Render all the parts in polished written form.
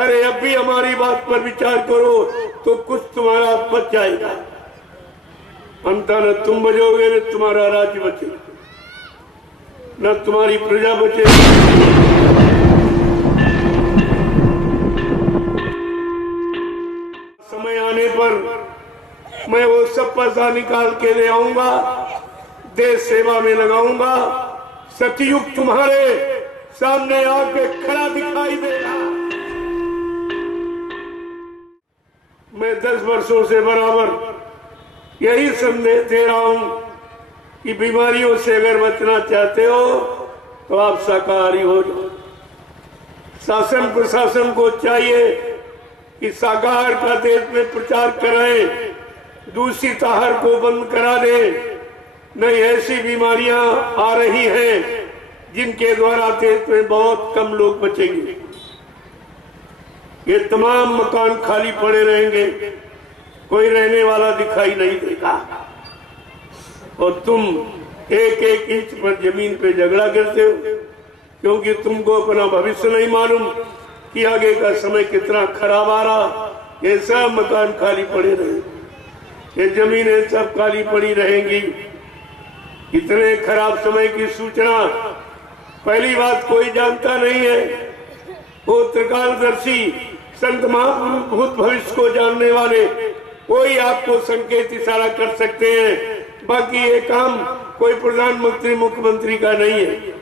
अरे अब भी हमारी बात पर विचार करो तो कुछ तुम्हारा बच जाएगा। अंत न तुम बचोगे न तुम्हारा राज्य बचेगा, न तुम्हारी प्रजा बचेगी। समय आने पर मैं वो सब पैसा निकाल के ले आऊंगा, देश सेवा में लगाऊंगा। सतयुग तुम्हारे सामने आके खड़ा दिखाई देगा। मैं 10 वर्षों से बराबर यही संदेश दे रहा हूं कि बीमारियों से अगर बचना चाहते हो तो आप शाकाहारी हो जाओ। शासन प्रशासन को चाहिए कि शाकाहार का देश में प्रचार कराएं, दूषित आहार को बंद करा दें। नहीं, ऐसी बीमारियां आ रही हैं जिनके द्वारा देश में बहुत कम लोग बचेंगे। ये तमाम मकान खाली पड़े रहेंगे, कोई रहने वाला दिखाई नहीं देगा, और तुम एक एक इंच पर जमीन पे झगड़ा करते हो क्योंकि तुमको अपना भविष्य नहीं मालूम कि आगे का समय कितना खराब आ रहा। ये सब मकान खाली पड़े रहेंगे, ये जमीनें सब खाली पड़ी रहेंगी। इतने खराब समय की सूचना पहली बात कोई जानता नहीं है। वो त्रिकालदर्शी संत महापुरुष भूत भविष्य को जानने वाले कोई आपको संकेत इशारा कर सकते हैं। बाकी ये काम कोई प्रधानमंत्री मुख्यमंत्री का नहीं है,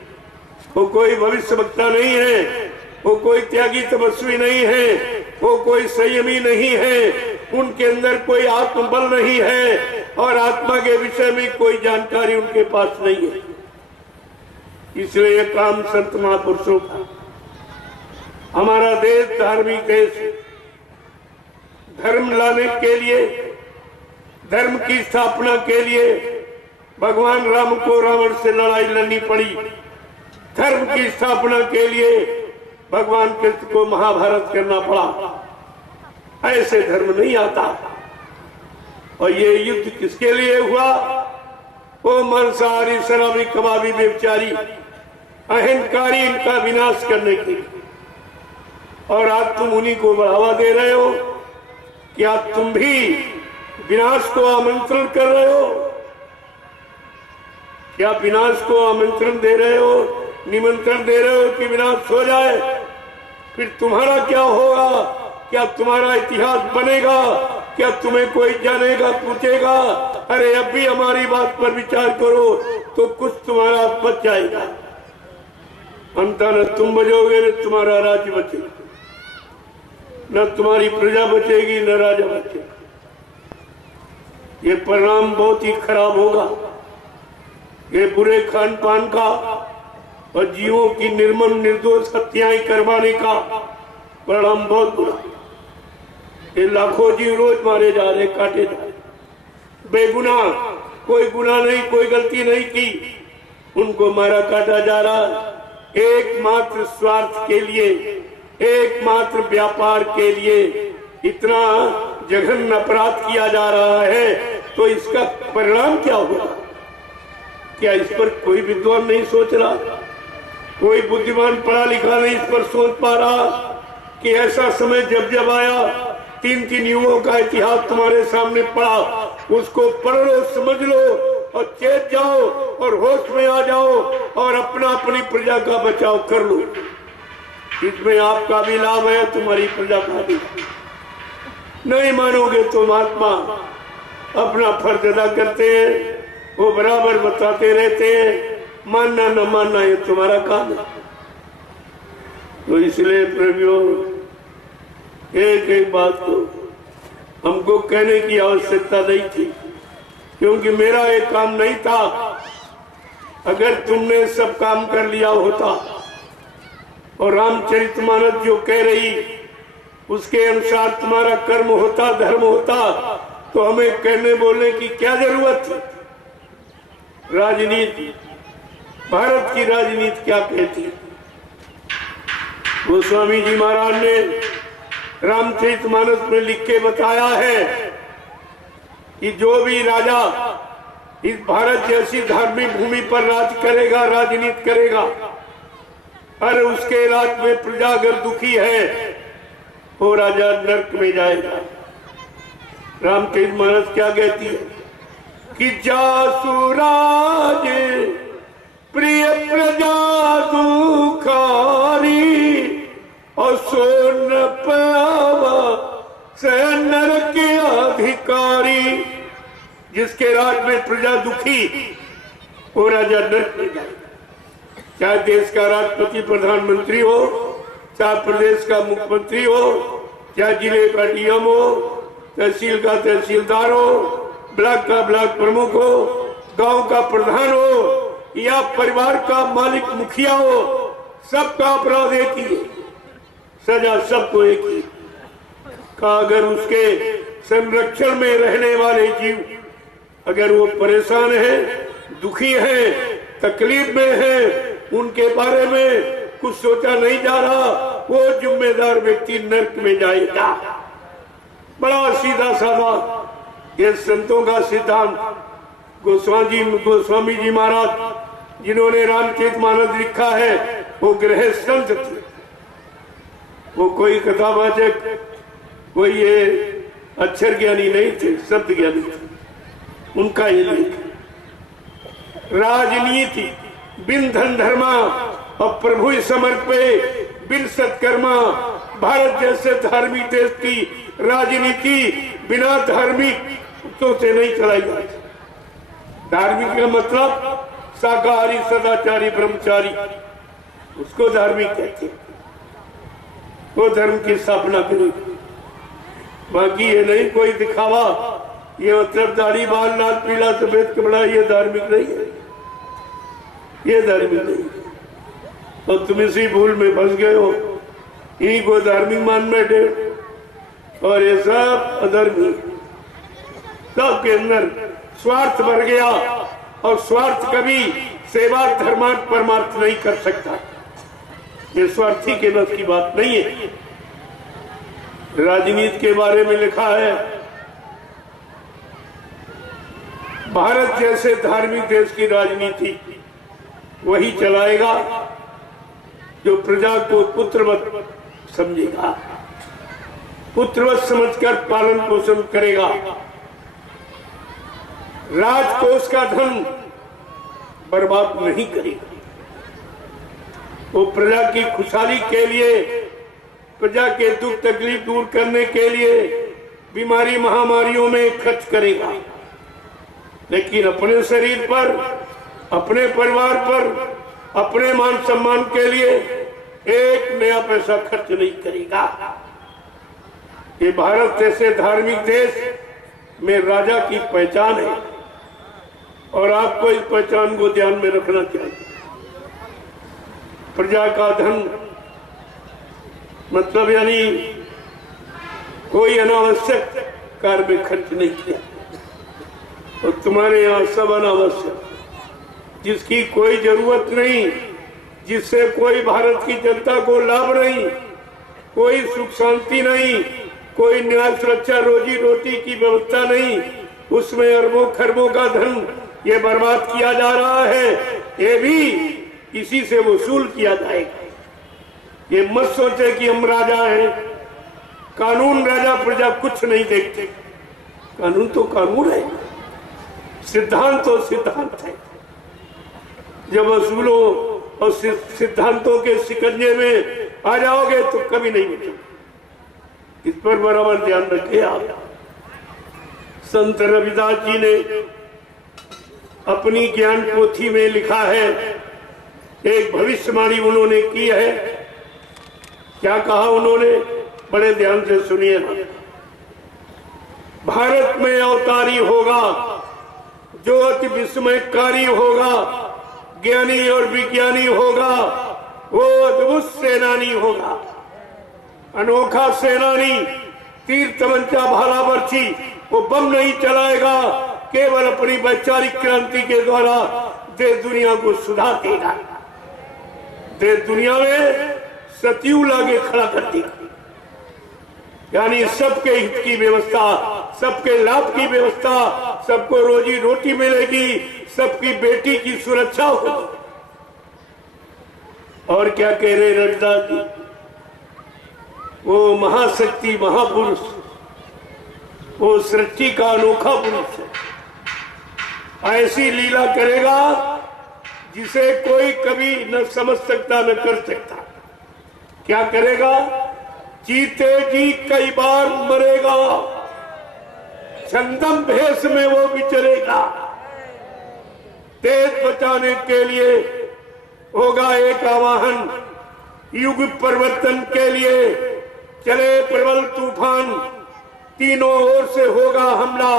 वो कोई भविष्य वक्ता नहीं है, वो कोई त्यागी तपस्वी नहीं है, वो कोई संयमी नहीं है, उनके अंदर कोई आत्मबल नहीं है और आत्मा के विषय में कोई जानकारी उनके पास नहीं है। इसलिए ये काम संत महापुरुषों का। हमारा देश धार्मिक देश है। धर्म लाने के लिए, धर्म की स्थापना के लिए भगवान राम को रावण से लड़ाई लड़नी पड़ी। धर्म की स्थापना के लिए भगवान कृष्ण को महाभारत करना पड़ा। ऐसे धर्म नहीं आता। और ये युद्ध किसके लिए हुआ? वो मांसाहारी, शराबी, कबाबी, व्यभिचारी, अहंकारी, इनका विनाश करने के लिए। और आज तुम उन्हीं को बढ़ावा दे रहे हो। क्या तुम भी विनाश को आमंत्रण कर रहे हो? क्या विनाश को आमंत्रण दे रहे हो, निमंत्रण दे रहे हो कि विनाश हो जाए? फिर तुम्हारा क्या होगा? क्या तुम्हारा इतिहास बनेगा? क्या तुम्हें कोई जानेगा, पूछेगा? अरे अब भी हमारी बात पर विचार करो तो कुछ तुम्हारा बच जाएगा। अंत न तुम बचोगे न तुम्हारा राज्य बचेगा, न तुम्हारी प्रजा बचेगी न राजा बचेगा। ये परिणाम बहुत ही खराब होगा। ये बुरे खान पान का और जीवों की निर्मम निर्दोष हत्याएं करवाने का परिणाम बहुत बुरा। ये लाखों जीव रोज मारे जा रहे, काटे जा रहे, बेगुनाह, कोई गुनाह नहीं, कोई गलती नहीं की, उनको मारा काटा जा रहा। एकमात्र स्वार्थ के लिए, एकमात्र व्यापार के लिए इतना जघन्य अपराध किया जा रहा है। तो इसका परिणाम क्या होगा? क्या इस पर कोई विद्वान नहीं सोच रहा? कोई बुद्धिमान पढ़ा लिखा नहीं इस पर सोच पा रहा कि ऐसा समय जब जब आया, 3 युगों का इतिहास तुम्हारे सामने पड़ा, उसको पढ़ लो, समझ लो और चेत जाओ और होश में आ जाओ और अपना अपनी प्रजा का बचाव कर लो। इसमें आपका भी लाभ है, तुम्हारी प्रजा का भी। नहीं मानोगे तो महात्मा अपना फर्ज अदा करते हैं, वो बराबर बताते रहते हैं। मानना न मानना ये तुम्हारा काम है। तो इसलिए प्रेमियों, एक एक बात को हमको कहने की आवश्यकता नहीं थी, क्योंकि मेरा एक काम नहीं था। अगर तुमने सब काम कर लिया होता और रामचरितमानस जो कह रही उसके अनुसार तुम्हारा कर्म होता, धर्म होता, तो हमें कहने बोलने की क्या जरूरत थी? राजनीति, भारत की राजनीति क्या कहती? गोस्वामी जी महाराज ने रामचरितमानस में लिख के बताया है कि जो भी राजा इस भारत जैसी धार्मिक भूमि पर राज करेगा, राजनीति करेगा, और उसके राज में प्रजा अगर दुखी है वो राजा नरक में जाएगा। रामचरित मानस क्या कहती है कि जासुराज प्रिय प्रजा दुखारी और सोन पावा से नरक के अधिकारी। जिसके राज में प्रजा दुखी वो राजा नरक में जाएगा। चाहे देश का राष्ट्रपति प्रधानमंत्री हो, चाहे प्रदेश का मुख्यमंत्री हो, चाहे जिले का डीएम हो, तहसील का तहसीलदार हो, ब्लॉक का ब्लॉक प्रमुख हो, गांव का प्रधान हो या परिवार का मालिक मुखिया हो, सबका अपराध एक ही है, सजा सबको एक ही। का अगर उसके संरक्षण में रहने वाले जीव अगर वो परेशान है, दुखी है, तकलीफ में है, उनके बारे में कुछ सोचा नहीं जा रहा, वो जिम्मेदार व्यक्ति नरक में जाएगा। बड़ा सीधा साधा ये संतों का सिद्धांत। गोस्वामी जी महाराज जिन्होंने रामचरितमानस लिखा है वो गृह संत थे, वो कोई कथावाचक, कोई ये अक्षर ज्ञानी नहीं थे, शब्द ज्ञानी थे। उनका ये लेख राजनीति बिन धन धर्मा और प्रभु समर्पे बिन सत्कर्मा। भारत जैसे धार्मिक देश की राजनीति बिना धार्मिक तो से नहीं चलाई जाती। धार्मिक का मतलब शाकाहारी सदाचारी ब्रह्मचारी, उसको धार्मिक कहते हैं, वो धर्म की स्थापना करेगी। बाकी ये नहीं कोई दिखावा, ये मतलब दाढ़ी बाल लाल पीला सफेद कपड़ा, ये धार्मिक नहीं है, ये धार्मिक नहीं है। तो तुम इसी भूल में फंस गए हो, इन्हीं को धार्मिक मान बैठे और ये सब अधर्मी। सबके अंदर स्वार्थ भर गया और स्वार्थ कभी सेवा धर्मार्थ परमार्थ नहीं कर सकता। ये स्वार्थी के बस की बात नहीं है। राजनीति के बारे में लिखा है, भारत जैसे धार्मिक देश की राजनीति वही चलाएगा जो प्रजा को पुत्रवत समझेगा, पुत्रवत समझकर पालन पोषण करेगा। राजकोष का धन बर्बाद नहीं करेगा, वो प्रजा की खुशहाली के लिए, प्रजा के दुख तकलीफ दूर करने के लिए बीमारी महामारियों में खर्च करेगा। लेकिन अपने शरीर पर, अपने परिवार पर, अपने मान सम्मान के लिए एक नया पैसा खर्च नहीं करेगा। ये भारत जैसे धार्मिक देश में राजा की पहचान है और आपको इस पहचान को ध्यान में रखना चाहिए। प्रजा का धन मतलब यानी कोई अनावश्यक कार्य में खर्च नहीं किया। और तुम्हारे यहाँ सब अनावश्यक, जिसकी कोई जरूरत नहीं, जिससे कोई भारत की जनता को लाभ नहीं, कोई सुख शांति नहीं, कोई न्याय सुरक्षा रोजी रोटी की व्यवस्था नहीं, उसमें अरबों खरबों का धन ये बर्बाद किया जा रहा है। ये भी इसी से वसूल किया जाएगा। ये मत सोचे कि हम राजा हैं, कानून राजा प्रजा कुछ नहीं देखते। कानून तो कानून है, सिद्धांत तो सिद्धांत है। जब वसूलो और सिद्धांतों के शिकंजे में आ जाओगे तो कभी नहीं बचोगे। इस पर बराबर ध्यान रखिए आप। संत रविदास जी ने अपनी ज्ञान पोथी में लिखा है, एक भविष्यवाणी उन्होंने की है। क्या कहा उन्होंने, बड़े ध्यान से सुनिए। भारत में अवतारी होगा जो अति विस्मयकारी होगा, ज्ञानी और विज्ञानी होगा, वो अद्भुत सेनानी होगा, अनोखा सेनानी। तीर तमंचा भाला बर्छी वो बम नहीं चलाएगा, केवल अपनी वैचारिक क्रांति के द्वारा देश दुनिया को सुधार देगा, देश दुनिया में सतयुग लागे खड़ा कर देगा। यानी सबके हित की व्यवस्था, सबके लाभ की व्यवस्था, सबको रोजी रोटी मिलेगी, सबकी बेटी की सुरक्षा होगी। और क्या कह रहे रविदास जी, वो महाशक्ति महापुरुष, वो सृष्टि का अनोखा पुरुष है। ऐसी लीला करेगा जिसे कोई कभी न समझ सकता न कर सकता। क्या करेगा? जीते जी कई बार मरेगा, छंदम भेष में वो विचरेगा। देश बचाने के लिए होगा एक आवाहन, युग परिवर्तन के लिए चले प्रबल तूफान, तीनों ओर से होगा हमला,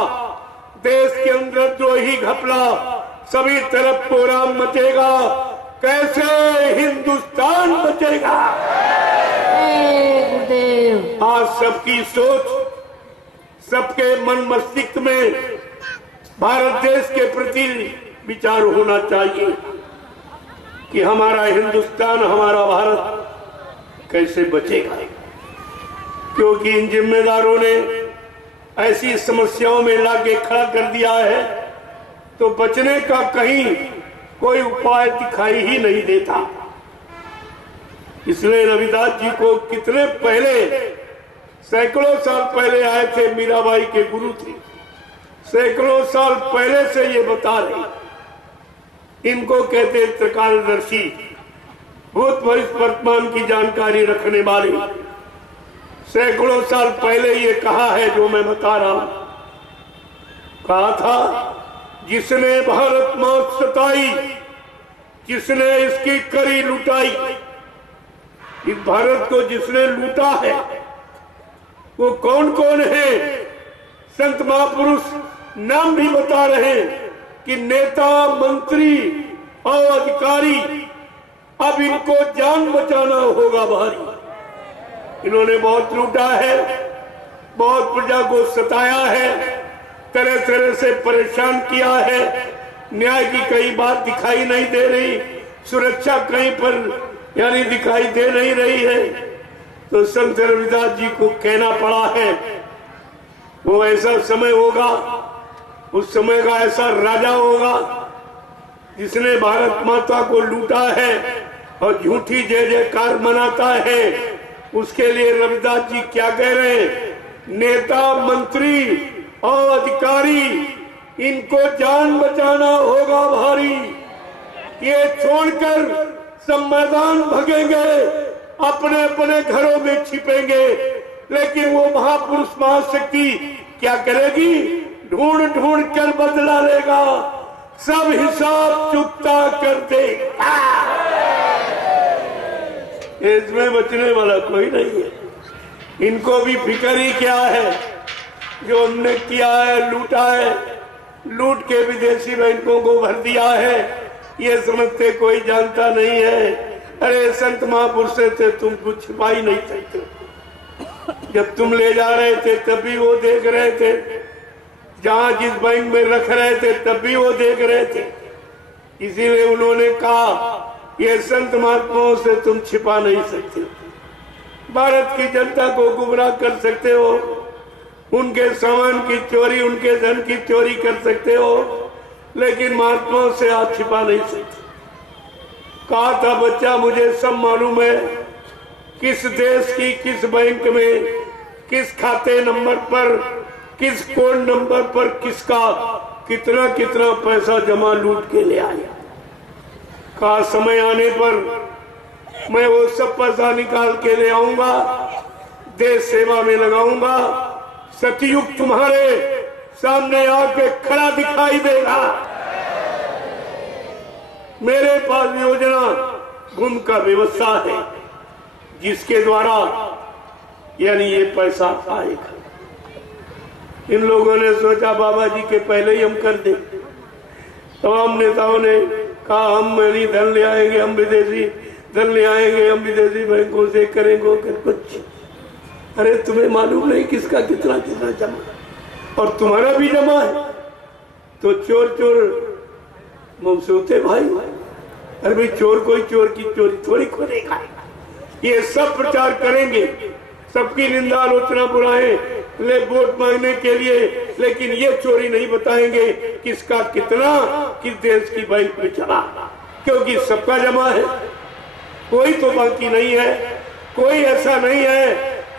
देश के अंदर द्रोही घपला, सभी तरफ कोहराम मचेगा, कैसे हिंदुस्तान बचेगा? आज सबकी सोच, सबके मन मस्तिष्क में भारत देश के प्रति विचार होना चाहिए कि हमारा हिंदुस्तान, हमारा भारत कैसे बचेगा। क्योंकि इन जिम्मेदारों ने ऐसी समस्याओं में लाके खड़ा कर दिया है तो बचने का कहीं कोई उपाय दिखाई ही नहीं देता। इसलिए रविदास जी को कितने पहले, सैकड़ों साल पहले आए थे, मीराबाई के गुरु थे, सैकड़ों साल पहले से ये बता रहे। इनको कहते त्रिकालदर्शी, भूत भविष्य वर्तमान की जानकारी रखने वाले। सैकड़ों साल पहले ये कहा है जो मैं बता रहा हूं। कहा था, जिसने भारत मां सताई, जिसने इसकी करी लुटाई। इस भारत को जिसने लूटा है वो कौन कौन है? संत महापुरुष नाम भी बता रहे हैं कि नेता, मंत्री और अधिकारी, अब इनको जान बचाना होगा भारी। इन्होंने बहुत लूटा है, बहुत प्रजा को सताया है, तरह तरह से परेशान किया है, न्याय की कई बात दिखाई नहीं दे रही, सुरक्षा कहीं पर यानी दिखाई दे नहीं रही है। तो संत रविदास जी को कहना पड़ा है, वो ऐसा समय होगा, उस समय का ऐसा राजा होगा जिसने भारत माता को लूटा है और झूठी जय जयकार मनाता है। उसके लिए रविदास जी क्या कह रहे हैं? नेता, मंत्री और अधिकारी, इनको जान बचाना होगा भारी। ये छोड़कर सब मैदान भगेंगे, अपने अपने घरों में छिपेंगे, लेकिन वो महापुरुष महाशक्ति क्या करेगी? ढूंढ ढूंढ कर बदला लेगा, सब हिसाब चुकता कर देगा। इसमें बचने वाला कोई नहीं है। इनको भी फिक्र ही क्या है? जो हमने किया है, लूटा है, लूट के विदेशी बैंकों को भर दिया है, ये समझते कोई जानता नहीं है। अरे संत महापुरुष थे, तुम कुछ छिपा ही नहीं सकते। जब तुम ले जा रहे थे तब भी वो देख रहे थे, जहां जिस बैंक में रख रहे थे तब भी वो देख रहे थे। इसीलिए उन्होंने कहा, ये संत महात्माओं से तुम छिपा नहीं सकते। भारत की जनता को गुमराह कर सकते हो, उनके सामान की चोरी, उनके धन की चोरी कर सकते हो, लेकिन महात्माओं से आप छिपा नहीं सकते। कहा था बच्चा, मुझे सब मालूम है, किस देश की किस बैंक में, किस खाते नंबर पर, किस कोड नंबर पर किसका कितना कितना पैसा जमा लूट के ले आया। कहा समय आने पर मैं वो सब पैसा निकाल के ले आऊंगा, देश सेवा में लगाऊंगा, सतयुग तुम्हारे सामने आके खड़ा दिखाई देगा। मेरे पास योजना गुम का व्यवस्था है जिसके द्वारा यानी ये पैसा आएगा। इन लोगों ने सोचा बाबा जी के पहले ही हम कर दें। तमाम नेताओं ने कहा हम नहीं धन ले आएंगे, हम विदेशी धन ले आएंगे, हम विदेशी बैंकों से करेंगे कुछ। अरे तुम्हें मालूम नहीं किसका कितना कितना जमा, और तुम्हारा भी जमा है तो चोर चोर ममसूते भाई। अरे भाई चोर कोई चोर की चोरी थोड़ी खोलेगा। ये सब प्रचार करेंगे, सबकी निंदा आलोचना बुराएं ले वोट मांगने के लिए, लेकिन ये चोरी नहीं बताएंगे किसका कितना किस देश की बैंक में चला, क्योंकि सबका जमा है, कोई तो बाकी नहीं है। कोई ऐसा नहीं है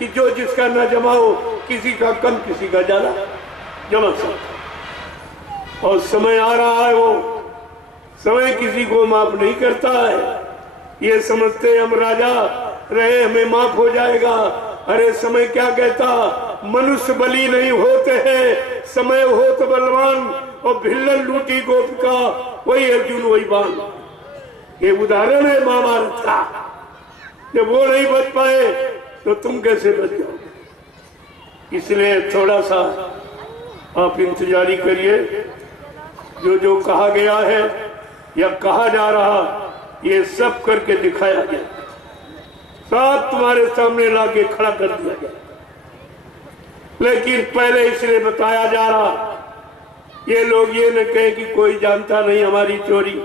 कि जो जिसका न जमा हो, किसी का कम किसी का ज्यादा जमा सकता। और समय आ रहा है, वो समय किसी को माफ नहीं करता है। ये समझते हम राजा रहे हमें माफ हो जाएगा। अरे समय क्या कहता, मनुष्य बली नहीं होते हैं, समय हो तो बलवान। और भिल्लन लूटी गोपिका, वही अर्जुन वही बाण। ये उदाहरण है महाभारत का। जब वो नहीं बच पाए तो तुम कैसे बच जाओगे? इसलिए थोड़ा सा आप इंतजारी करिए। जो जो कहा गया है या कहा जा रहा, ये सब करके दिखाया गया, सब तुम्हारे सामने लाके खड़ा कर दिया गया। लेकिन पहले इसलिए बताया जा रहा, ये लोग ये न कहे कि कोई जानता नहीं हमारी चोरी।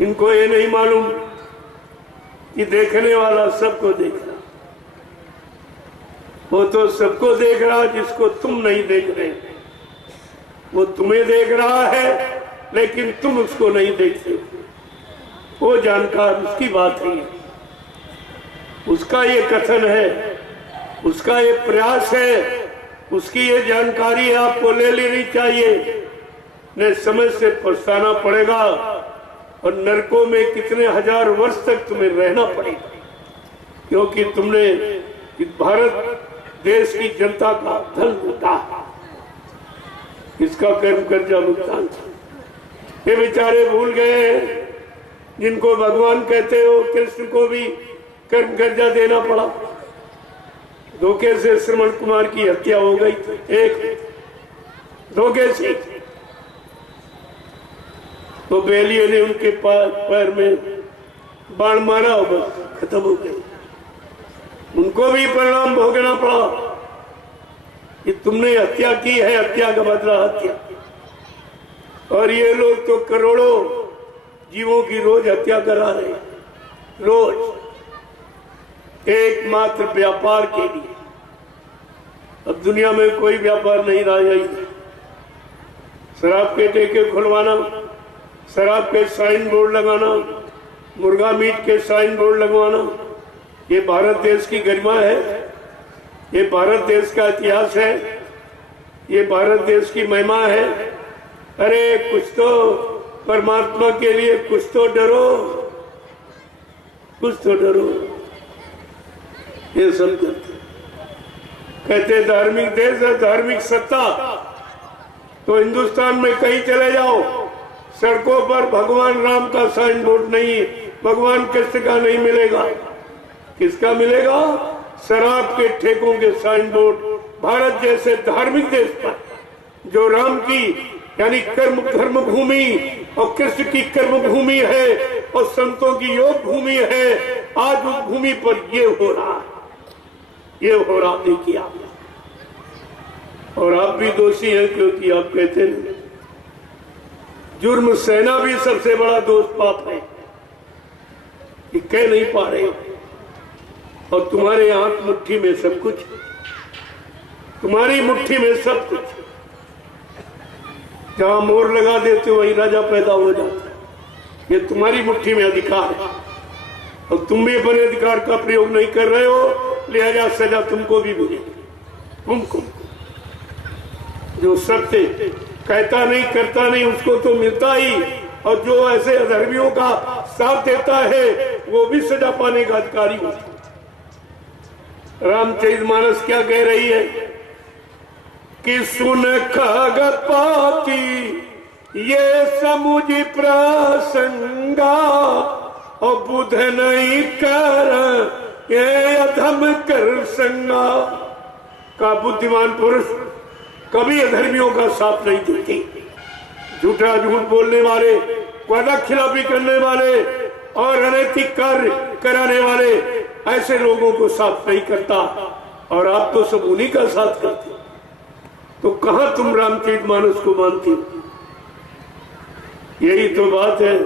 इनको ये नहीं मालूम कि देखने वाला सबको देख रहा। वो तो सबको देख रहा जिसको तुम नहीं देख रहे। वो तुम्हें देख रहा है लेकिन तुम उसको नहीं देखते। वो जानकार, उसकी बात है, उसका ये कथन है, उसका ये प्रयास है, उसकी ये जानकारी आपको ले लेनी चाहिए। न समय से पछताना पड़ेगा और नरकों में कितने हजार वर्ष तक तुम्हें रहना पड़ेगा, क्योंकि तुमने इस भारत देश की जनता का धन लूटा, इसका कर्म कर्जा भुगतान। ये बेचारे भूल गए, जिनको भगवान कहते हो, कृष्ण को भी कर्म कर्जा देना पड़ा। धोखे से श्रवण कुमार की हत्या हो गई, एक धोखे से। तो बेलिए ने उनके पैर में बाण मारा और बस खत्म हो गई। उनको भी परिणाम भोगना पड़ा कि तुमने हत्या की है, हत्या का बदला हत्या। और ये लोग तो करोड़ों जीवों की रोज हत्या करा रहे, रोज, एकमात्र व्यापार के लिए। अब दुनिया में कोई व्यापार नहीं रह जाए। शराब के ठेके खुलवाना, शराब के साइन बोर्ड लगाना, मुर्गा मीट के साइन बोर्ड लगवाना, ये भारत देश की गरिमा है, ये भारत देश का इतिहास है, ये भारत देश की महिमा है। अरे कुछ तो परमात्मा के लिए कुछ तो डरो, कुछ तो डरो। ये सब कहते धार्मिक देश है, धार्मिक सत्ता। तो हिंदुस्तान में कहीं चले जाओ, सड़कों पर भगवान राम का साइन बोर्ड नहीं, भगवान कृष्ण का नहीं मिलेगा। किसका मिलेगा? शराब के ठेकों के साइन बोर्ड। भारत जैसे धार्मिक देश पर, जो राम की यानी कर्म धर्म भूमि और कृष्ण की कर्म भूमि है और संतों की योग भूमि है, आज उस भूमि पर ये हो रहा है, ये हो रहा देखिए आप। और आप भी दोषी हैं, क्योंकि आप कहते हैं जुर्म सहना भी सबसे बड़ा दोष पाप है, कि कह नहीं पा रहे हो। और तुम्हारे हाथ मुट्ठी में सब कुछ, तुम्हारी मुट्ठी में सब कुछ। जहां मोहर लगा देते हो वही राजा पैदा हो जाता है। ये तुम्हारी मुट्ठी में अधिकार है और तुम भी अपने अधिकार का प्रयोग नहीं कर रहे हो, लिहाजा सजा तुमको भी मिलेगी। तुमको जो सत्य कहता नहीं करता नहीं उसको तो मिलता ही, और जो ऐसे अधर्मियों का साथ देता है वो भी सजा पाने का अधिकारी होता है। रामचरितमानस क्या कह रही है कि सुन खगपाती ये समुझ प्रसंगा और बुध नहीं कर ये अधम कर संगा। का बुद्धिमान पुरुष कभी अधर्मियों का साथ नहीं देते। झूठा झूठ बोलने वाले, वादा खिलाफी करने वाले और अनैतिक कार्य कराने वाले ऐसे लोगों को साथ नहीं करता, और आप तो सब उन्हीं का साथ करते। तो कहां तुम रामचरितमानस को मानते हो? यही तो बात है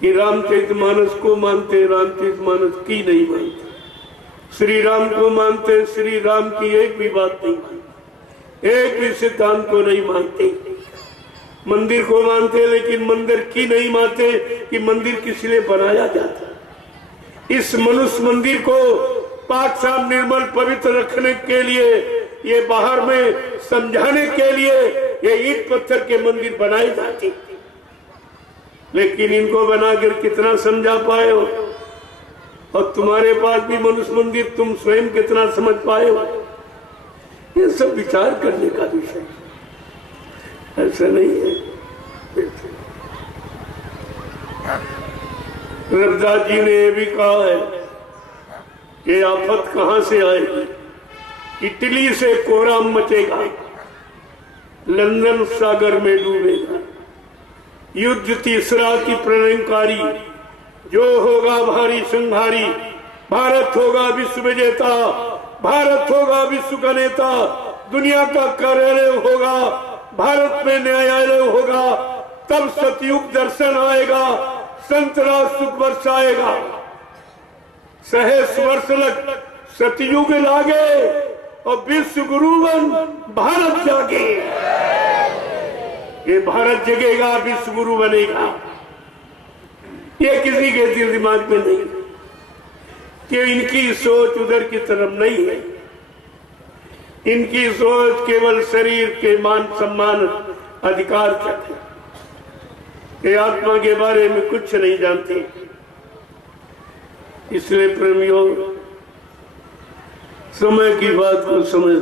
कि रामचरितमानस को मानते, रामचरितमानस की नहीं मानते। श्री राम को मानते, श्री राम की एक भी बात नहीं मानते, एक भी सिद्धांत को नहीं मानते। मंदिर को मानते लेकिन मंदिर की नहीं मानते कि मंदिर किस लिए बनाया जाता। इस मनुष्य मंदिर को पाक साफ निर्मल पवित्र रखने के लिए, ये बाहर में समझाने के लिए ये ईंट पत्थर के मंदिर बनाए जाते, लेकिन इनको बनाकर कितना समझा पाए हो? और तुम्हारे पास भी मनुष्य मंदिर, तुम स्वयं कितना समझ पाए हो? ये सब विचार करने का विषय, ऐसा नहीं है। रविदास जी ने यह भी कहा है कि आफत कहां से आएगी? इटली से कोहरा मचेगा, लंदन सागर में डूबेगा, युद्ध तीसरा की प्रणयकारी, जो होगा भारी संहारी, भारत होगा विश्व विजेता, भारत होगा विश्व का नेता, दुनिया का कार्यालय होगा, भारत में न्यायालय होगा, तब सतयुग दर्शन आएगा, संत राज सुख वर्ष आएगा। सहस वर्ष लग सतयुग लागे और विश्व गुरु बन भारत जागे। ये भारत जगेगा, विश्व गुरु बनेगा। ये किसी के दिल दिमाग में नहीं कि इनकी सोच उधर की तरफ नहीं है। इनकी सोच केवल शरीर के मान सम्मान अधिकार तक है। ये आत्मा के बारे में कुछ नहीं जानते। इसलिए प्रेमियों, समय की बात को समझ